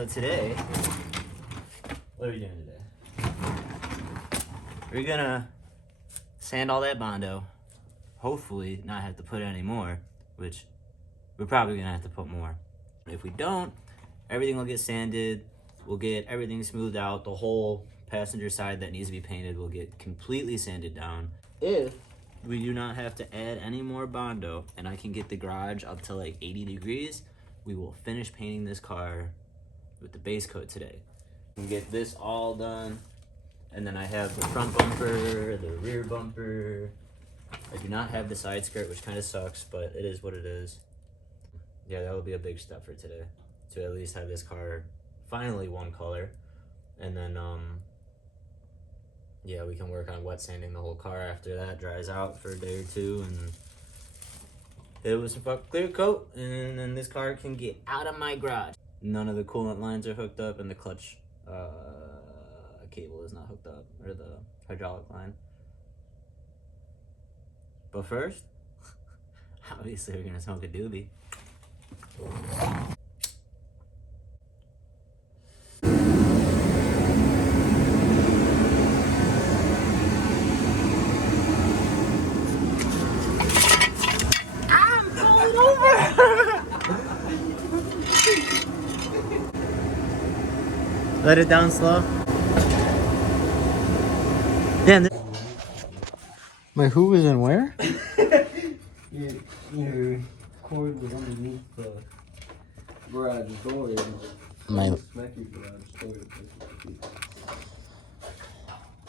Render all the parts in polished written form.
So today, what are we doing today? We're gonna sand all that Bondo. Hopefully not have to put any more, which we're probably gonna have to put more. If we don't, everything will get sanded. We'll get everything smoothed out. The whole passenger side that needs to be painted will get completely sanded down. If we do not have to add any more Bondo and I can get the garage up to like 80 degrees, we will finish painting this car with the base coat today. We can get this all done. And then I have the front bumper, the rear bumper. I do not have the side skirt, which kind of sucks, but it is what it is. Yeah, that will be a big step for today, to at least have this car finally one color. And then, yeah, we can work on wet sanding the whole car after that dries out for a day or two. And it was a clear coat, and then this car can get out of my garage. None of the coolant lines are hooked up, and the clutch cable is not hooked up, or the hydraulic line. But first, obviously we're gonna smoke a doobie. I'm falling over! Let it down slow. Damn. My who was in where? Your cord was underneath the garage door. My. Smack your garage door.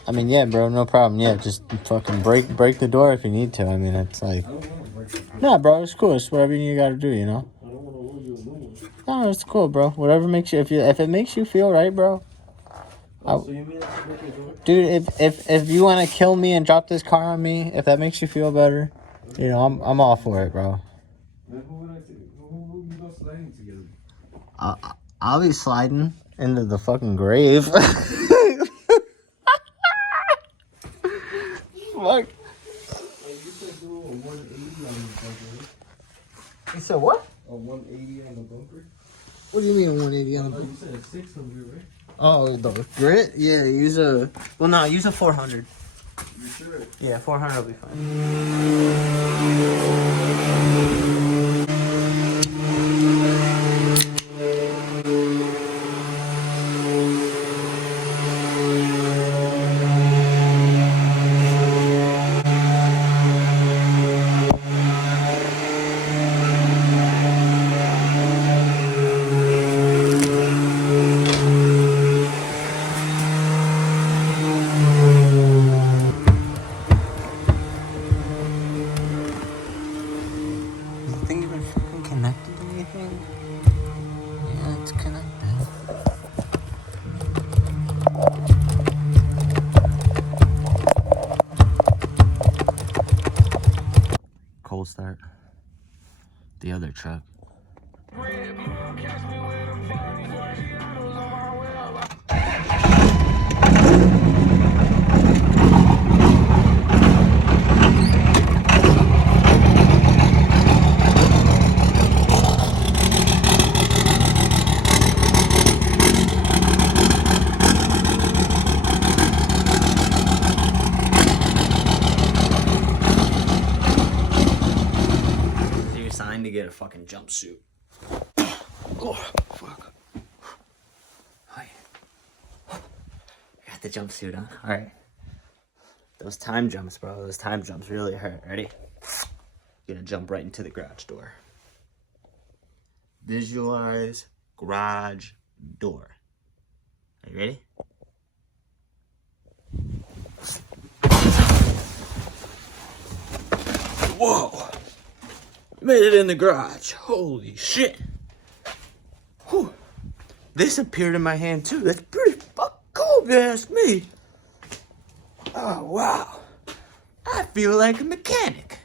I mean, yeah, bro, no problem. Yeah, just fucking break the door if you need to. I mean, it's like. I don't want to break the door. Nah, bro, it's cool. It's whatever you gotta do, you know. I don't want to roll you a new one. No, it's cool, bro. Whatever makes you, if it makes you feel right, bro. Oh, so you mean I should break your door? Dude, if you want to kill me and drop this car on me, if that makes you feel better, you know, I'm all for it, bro. Man, who would you go sliding together? I'll be sliding into the fucking grave. Fuck. Like you said, do a 180 on the bumper. You said what? A 180 on the bumper? What do you mean 180 on the You said 600, right? Oh, the grit? Yeah, use a 400. You sure? Yeah, 400 will be fine. Is the thing even fucking connected to anything? Yeah, it's connected. Cold start. The other truck. This is your sign to get a fucking jumpsuit. Oh, fuck. Hi. Got the jumpsuit on. Alright. Those time jumps, bro. Those time jumps really hurt. Ready? Gonna jump right into the garage door. Visualize garage door. Are you ready? Whoa! Made it in the garage. Holy shit. Whew. This appeared in my hand too. That's pretty fucking cool if you ask me. Oh, wow. I feel like a mechanic.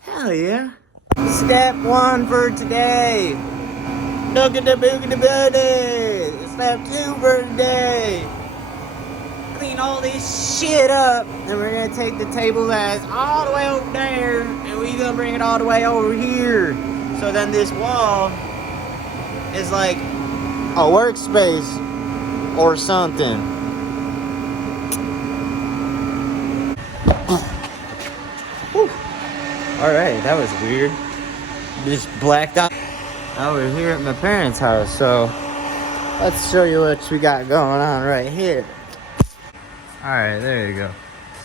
Hell yeah. Step one for today. Boogity boogity booty. Step two for today. Clean all this shit up. And we're gonna take the table that's all the way over there. And we're gonna bring it all the way over here. So then this wall is like a workspace or something. Alright, that was weird. Just blacked out. Now we're here at my parents' house, so let's show you what we got going on right here. Alright, there you go.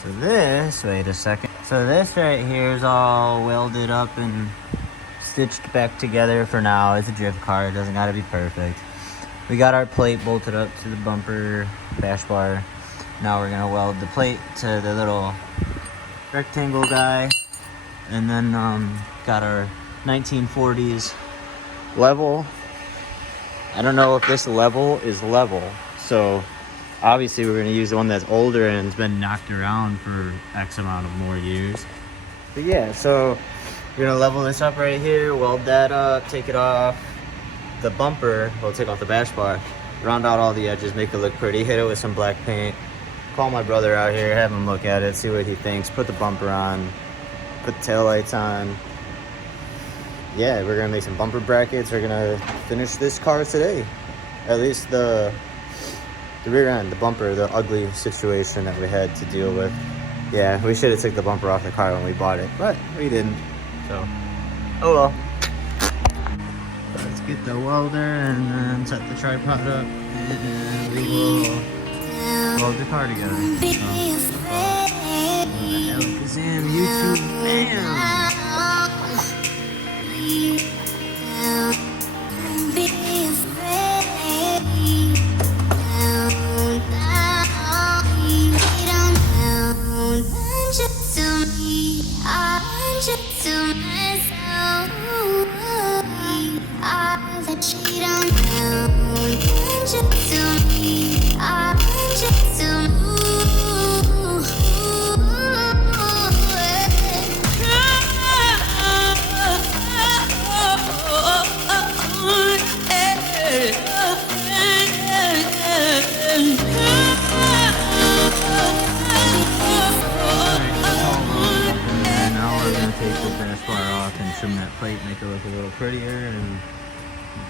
So this, wait a second. So this right here is all welded up and stitched back together for now. It's a drift car, it doesn't gotta be perfect. We got our plate bolted up to the bumper bash bar. Now we're gonna weld the plate to the little rectangle guy. And then got our 1940s level. I don't know if this level is level. So obviously we're gonna use the one that's older and it's been knocked around for X amount of more years. But yeah, so we're gonna level this up right here, weld that up, take it off the bumper, we'll take off the bash bar, round out all the edges, make it look pretty, hit it with some black paint, call my brother out here, have him look at it, see what he thinks, put the bumper on, put the taillights on. Yeah, we're gonna make some bumper brackets, we're gonna finish this car today. At least the rear end, the bumper, the ugly situation that we had to deal with. Yeah, we should have took the bumper off the car when we bought it, but we didn't. So, oh well. Let's get the welder and then set the tripod up, and we will weld the car together. Alakazam YouTube fam. Trim that plate, make it look a little prettier, and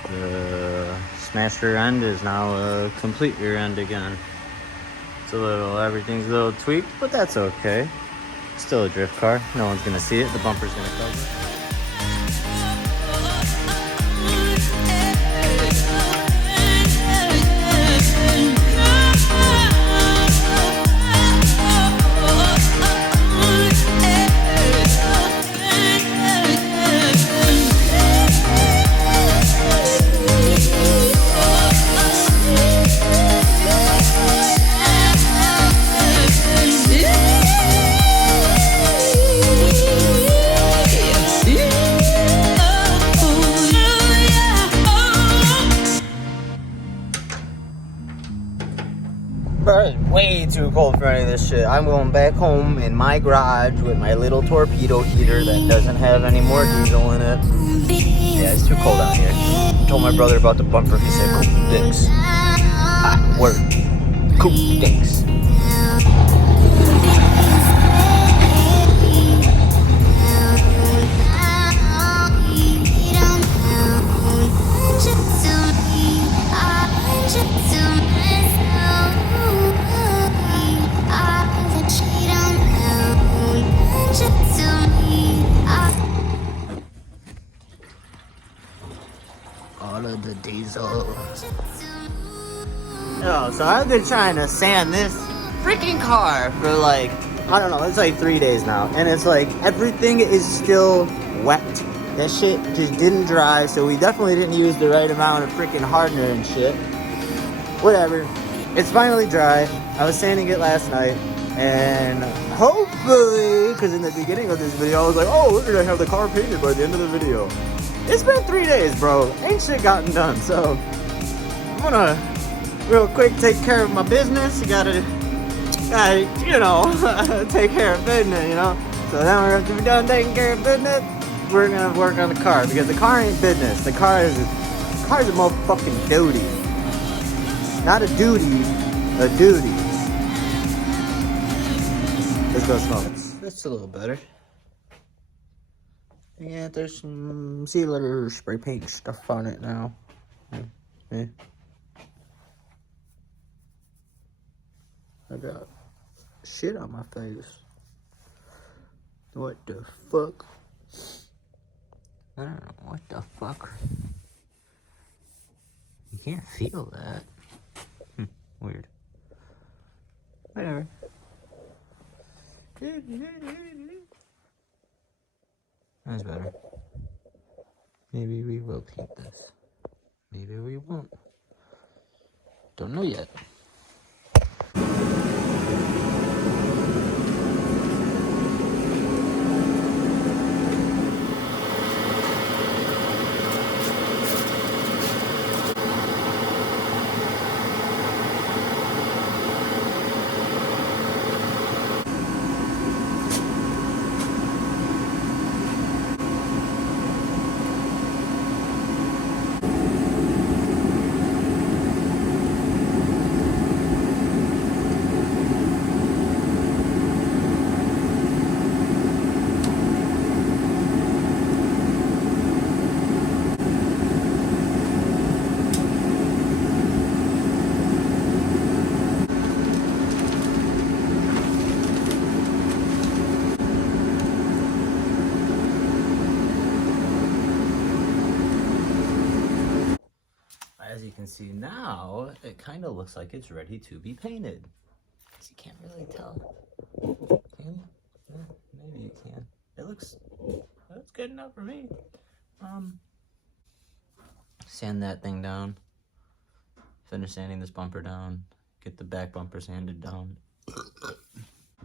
the smashed rear end is now a complete rear end again. It's a little, everything's a little tweaked, but that's okay. Still a drift car, no one's gonna see it, the bumper's gonna cover it. Bro, it's way too cold for any of this shit. I'm going back home in my garage with my little torpedo heater that doesn't have any more diesel in it. Yeah, it's too cold out here. I told my brother about the bumper. He said, cool dicks. Ah, word. Cool dicks. All of the diesel. Yo, so I've been trying to sand this freaking car for like, I don't know, it's like 3 days now. And it's like, everything is still wet. That shit just didn't dry, so we definitely didn't use the right amount of freaking hardener and shit. Whatever. It's finally dry. I was sanding it last night. And hopefully, because in the beginning of this video, I was like, oh, we're gonna have the car painted by the end of the video. It's been 3 days, bro. Ain't shit gotten done, so I'm gonna real quick take care of my business. You gotta you know, take care of business, you know. So then we're gonna be done taking care of business. We're gonna work on the car because the car ain't business. The car is a motherfucking duty. Not a duty, a duty. Let's go smell. That's a little better. Yeah, there's some sea letter spray paint stuff on it now. Yeah. I got shit on my face. What the fuck? I don't know. What the fuck? You can't feel that. Weird. Whatever. That's better. Maybe we will paint this. Maybe we won't. Don't know yet. As you can see now, it kind of looks like it's ready to be painted. Because you can't really tell. Can you? Yeah, maybe you can. That's good enough for me. Sand that thing down. Finish sanding this bumper down. Get the back bumper sanded down.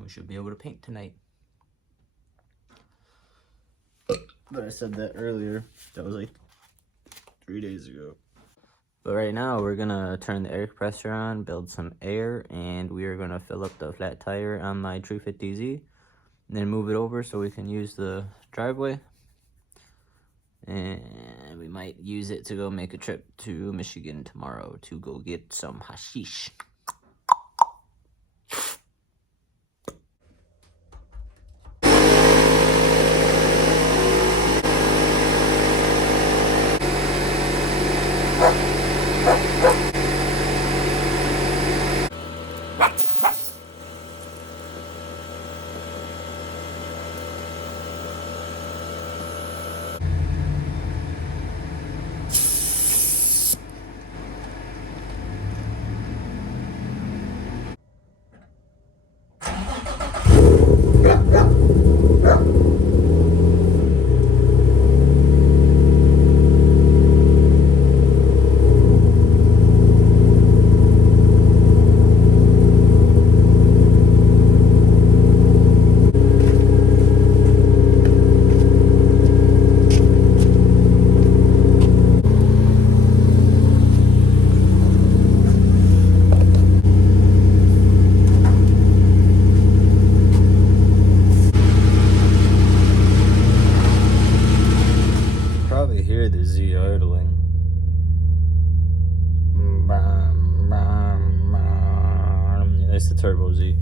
We should be able to paint tonight. But I said that earlier. That was like 3 days ago. But right now we're gonna turn the air compressor on, build some air, and we are gonna fill up the flat tire on my 350Z, and then move it over so we can use the driveway. And we might use it to go make a trip to Michigan tomorrow to go get some hashish. Probably hear the Z idling. It's the Turbo Z.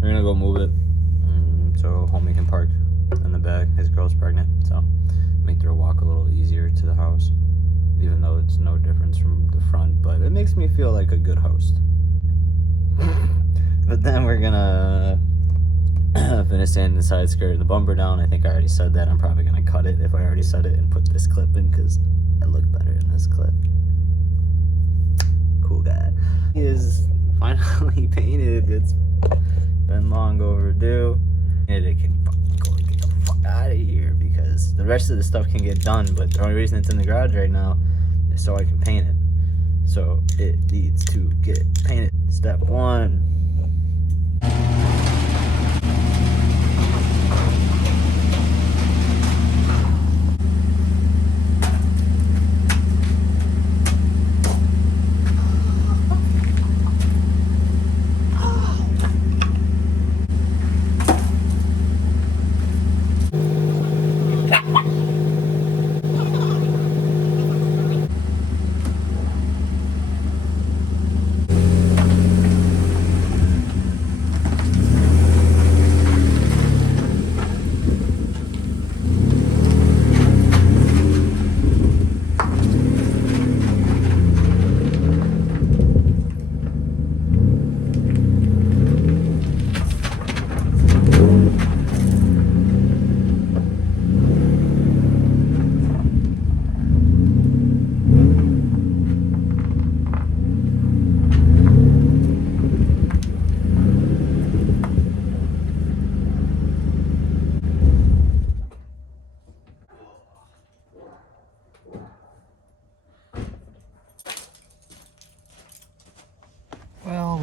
We're gonna go move it so homie can park in the back. His girl's pregnant, so make their walk a little easier to the house, even though it's no difference from the front, but it makes me feel like a good host. But then we're gonna finish sanding the side skirt and the bumper down. I think I already said that. I'm probably gonna cut it if I already said it and put this clip in because I look better in this clip. Cool guy. He is finally painted. It's been long overdue. And it can go get the fuck out of here because the rest of the stuff can get done, but the only reason it's in the garage right now is so I can paint it. So it needs to get painted. Step one.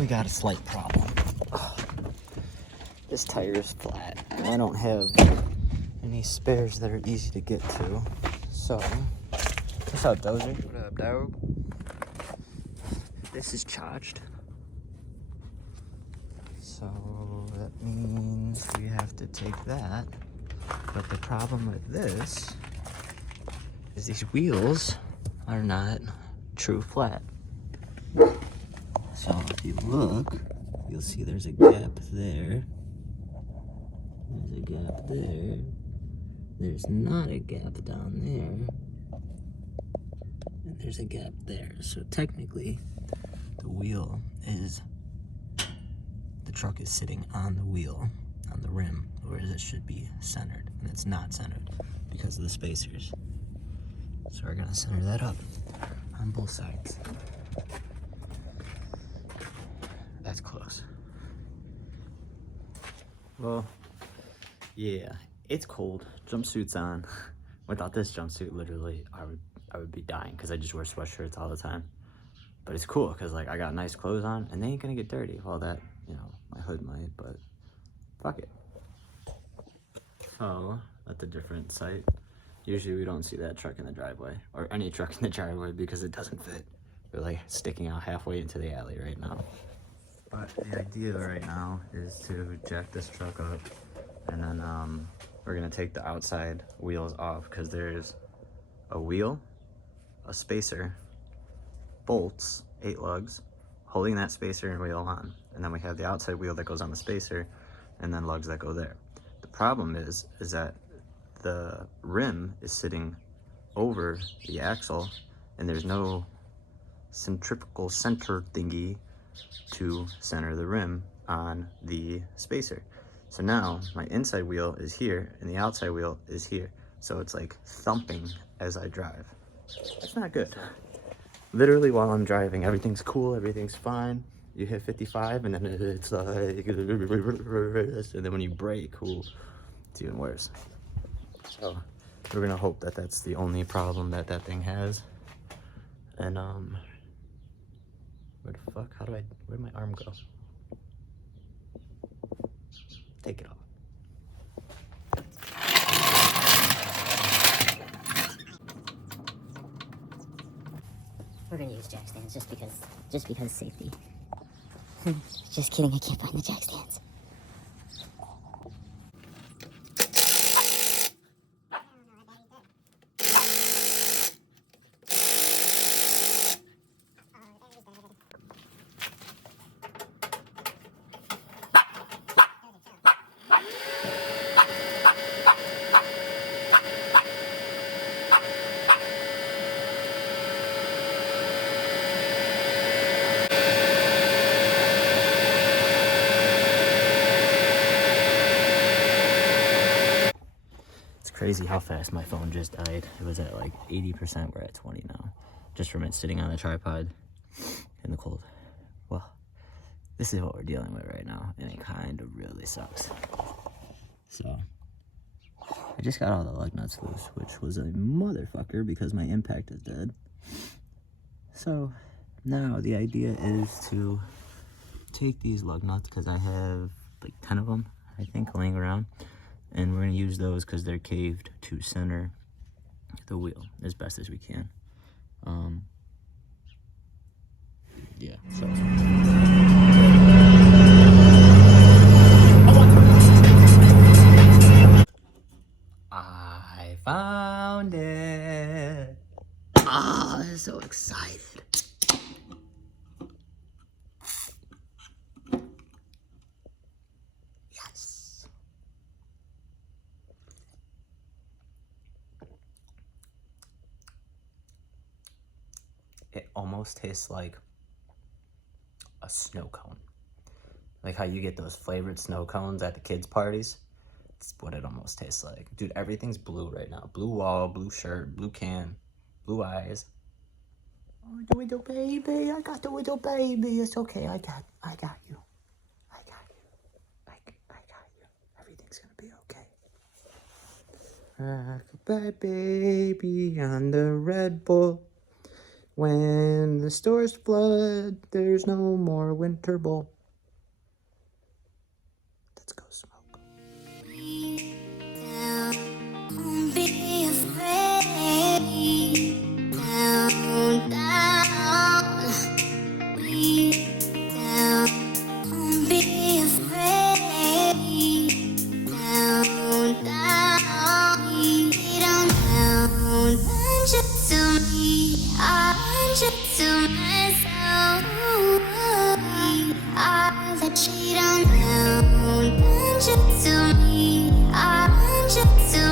got a slight problem. Ugh. This tire is flat, and I don't have any spares that are easy to get to. So, what's up, Dozer? What up, dog? This is charged. So that means we have to take that. But the problem with this is these wheels are not true flat. So if you look, you'll see there's a gap there. There's a gap there. There's not a gap down there. And there's a gap there. So technically, the wheel is, the truck is sitting on the wheel, on the rim, whereas it should be centered. And it's not centered because of the spacers. So we're gonna center that up on both sides. That's close. Well, yeah, it's cold. Jumpsuit's on. Without this jumpsuit, literally, I would be dying because I just wear sweatshirts all the time. But it's cool because like I got nice clothes on and they ain't gonna get dirty. Well, that, you know, my hood might, but fuck it. Oh, that's a different site. Usually we don't see that truck in the driveway or any truck in the driveway because it doesn't fit. We're like sticking out halfway into the alley right now. But the idea right now is to jack this truck up, and then we're gonna take the outside wheels off because there's a wheel, a spacer, bolts, 8 lugs, holding that spacer and wheel on. And then we have the outside wheel that goes on the spacer and then lugs that go there. The problem is that the rim is sitting over the axle and there's no centrifugal center thingy to center the rim on the spacer. So now my inside wheel is here and the outside wheel is here. So it's like thumping as I drive. That's not good. Literally while I'm driving, everything's cool, everything's fine. You hit 55 and then it's like, and then when you brake, cool, it's even worse. So we're gonna hope that that's the only problem that that thing has. And where the fuck, where'd my arm go? Take it off. We're gonna use jack stands just because safety. Just kidding, I can't find the jack stands. Crazy how fast my phone just died. It was at like 80%, we're at 20 now. Just from it sitting on the tripod in the cold. Well, this is what we're dealing with right now, and it kind of really sucks. So, I just got all the lug nuts loose, which was a motherfucker because my impact is dead. So, now the idea is to take these lug nuts, because I have like 10 of them, I think, laying around. And we're going to use those because they're caved to center the wheel as best as we can. Yeah, so. I found it. Ah, I'm so excited. Yes. It almost tastes like a snow cone. Like how you get those flavored snow cones at the kids' parties. That's what it almost tastes like. Dude, everything's blue right now. Blue wall, blue shirt, blue can, blue eyes. Oh, the little baby. I got the little baby. It's okay. I got you. I got you. I got you. Everything's gonna be okay. Like a baby on the Red Bull. When the stores flood, there's no more winter bowl. Let's go smoke. Don't be afraid. Down, down. We down. Don't be afraid. Down, down. We down, down. Run you to me. I run you to myself. I let you down, down. Run you to me. I run you to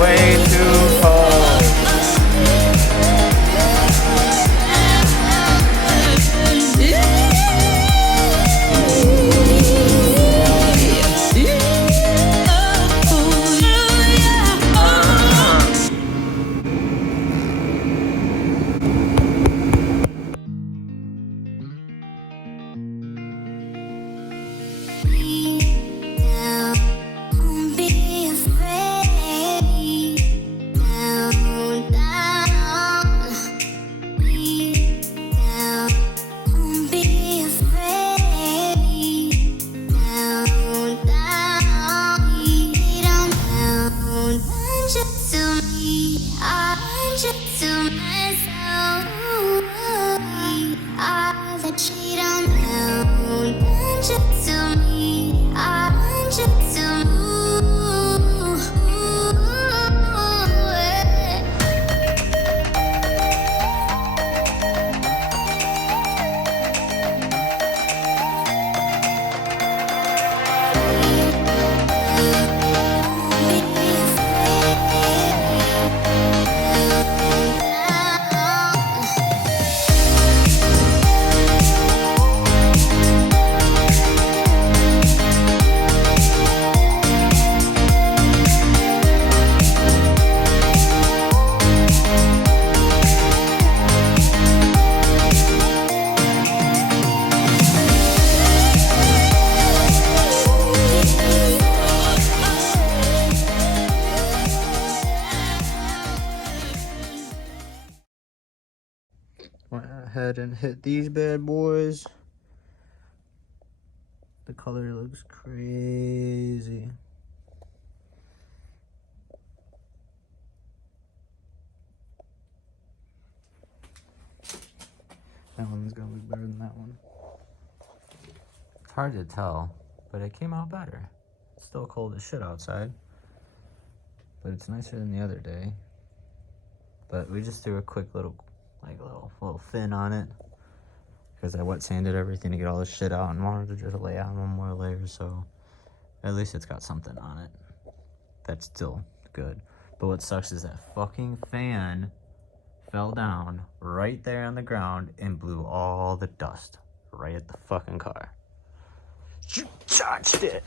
Way too cold. down. Don't be afraid. Down, down. We down. Don't be afraid. Down, down. We down, down. Run you to me. I run you to myself. I let you down, down. Run you to me. I run you to Went ahead and hit these bad boys. The color looks crazy. That one's gonna look better than that one. It's hard to tell, but it came out better. It's still cold as shit outside, but it's nicer than the other day. But we just threw a quick little fin on it because I wet sanded everything to get all this shit out and wanted to just lay on one more layer, so at least it's got something on it. That's still good. But what sucks is that fucking fan fell down right there on the ground and blew all the dust right at the fucking car. You touched it!